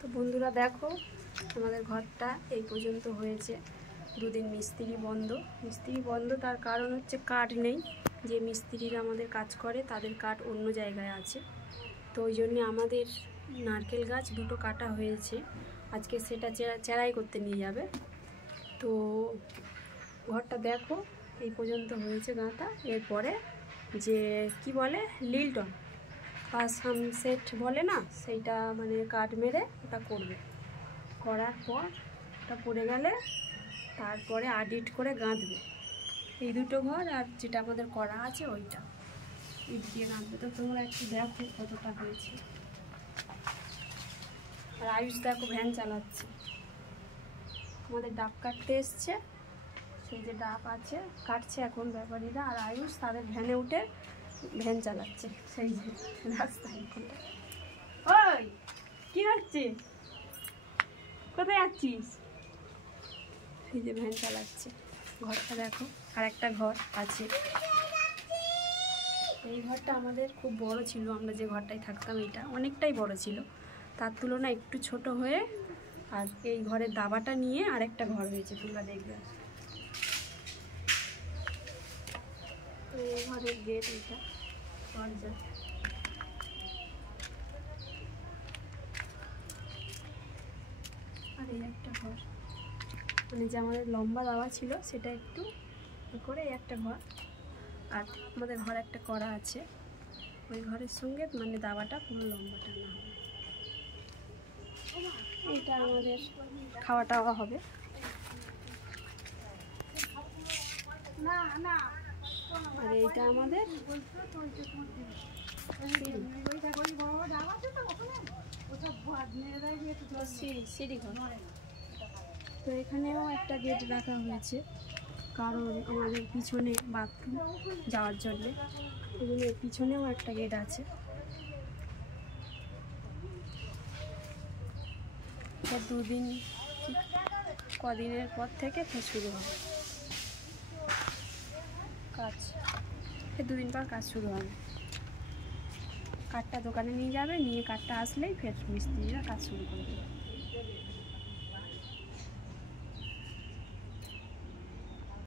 তো বন্ধুরা দেখো, আমাদের ঘরটা এই পর্যন্ত হয়েছে। দুদিন মিস্ত্রি বন্ধ। তার কারণ হচ্ছে কাঠ নেই। যে মিস্ত্রিরা আমাদের কাজ করে তাদের কাঠ অন্য জায়গায় আছে। তো ওই জন্যে আমাদের নারকেল গাছ দুটো কাটা হয়েছে। আজকে সেটা চেরাই করতে নিয়ে যাবে। তো ঘরটা দেখো এই পর্যন্ত হয়েছে গাঁথা। এরপরে যে কি বলে লিল্টন বা সানসেট বলে না, সেইটা মানে কাঠ মেরে ওটা করবে। করার পর ওটা পড়ে গেলে তারপরে আডিট করে গাঁথবে। এই দুটো ঘর আর যেটা আমাদের করা আছে ওইটা ইট দিয়ে গাঁথবে। তো তোমরা একটু দেখো কতটা হয়েছে। আর আয়ুষ দেখো ভ্যান চালাচ্ছে, আমাদের ডাব কাটতে এসছে। সেই যে ডাব আছে কাটছে এখন ব্যাপারীরা, আর আয়ুষ তাদের ভ্যানে উঠে ভ্যান চালাচ্ছে। সেই যে রাস্তায় ওই কি হচ্ছে, কোথায় যাচ্ছিস? এই যে ভ্যান চালাচ্ছে। ঘরটা দেখো, আর একটা ঘর আছে। এই ঘরটা আমাদের খুব বড় ছিল, আমরা যে ঘরটায় থাকতাম এটা অনেকটাই বড় ছিল, তার তুলনায় একটু ছোট হয়ে আর এই ঘরের দাবাটা নিয়ে আরেকটা ঘর হয়েছে, তোমরা দেখবে। তো এই ঘরের গেট, এটা দরজা। আর এই একটা ঘর, মানে যে আমাদের লম্বা দাওয়া ছিল সেটা একটু করে এই একটা ঘর। আর আমাদের ঘর একটা করা আছে, ওই ঘরের সঙ্গে মানে দাওয়াটা পুরো লম্বাটা না হবে। এটা আমাদের খাওয়া টাওয়া হবে। আর এইটা আমাদের সিঁড়ি ঘর। তো এখানেও একটা গেট রাখা হয়েছে, কারণ আমাদের পিছনে বাথরুম যাওয়ার জন্যে, ওই জন্য পিছনেও একটা গেট আছে। দুদিন কদিনের পর থেকে শুরু হবে কাজ। দুদিন পর কাজ শুরু হবে। কাঠটা দোকানে নিয়ে যাবে, নিয়ে কাঠটা আসলেই ফের মিস্ত্রিরা কাজ শুরু করে দেবে।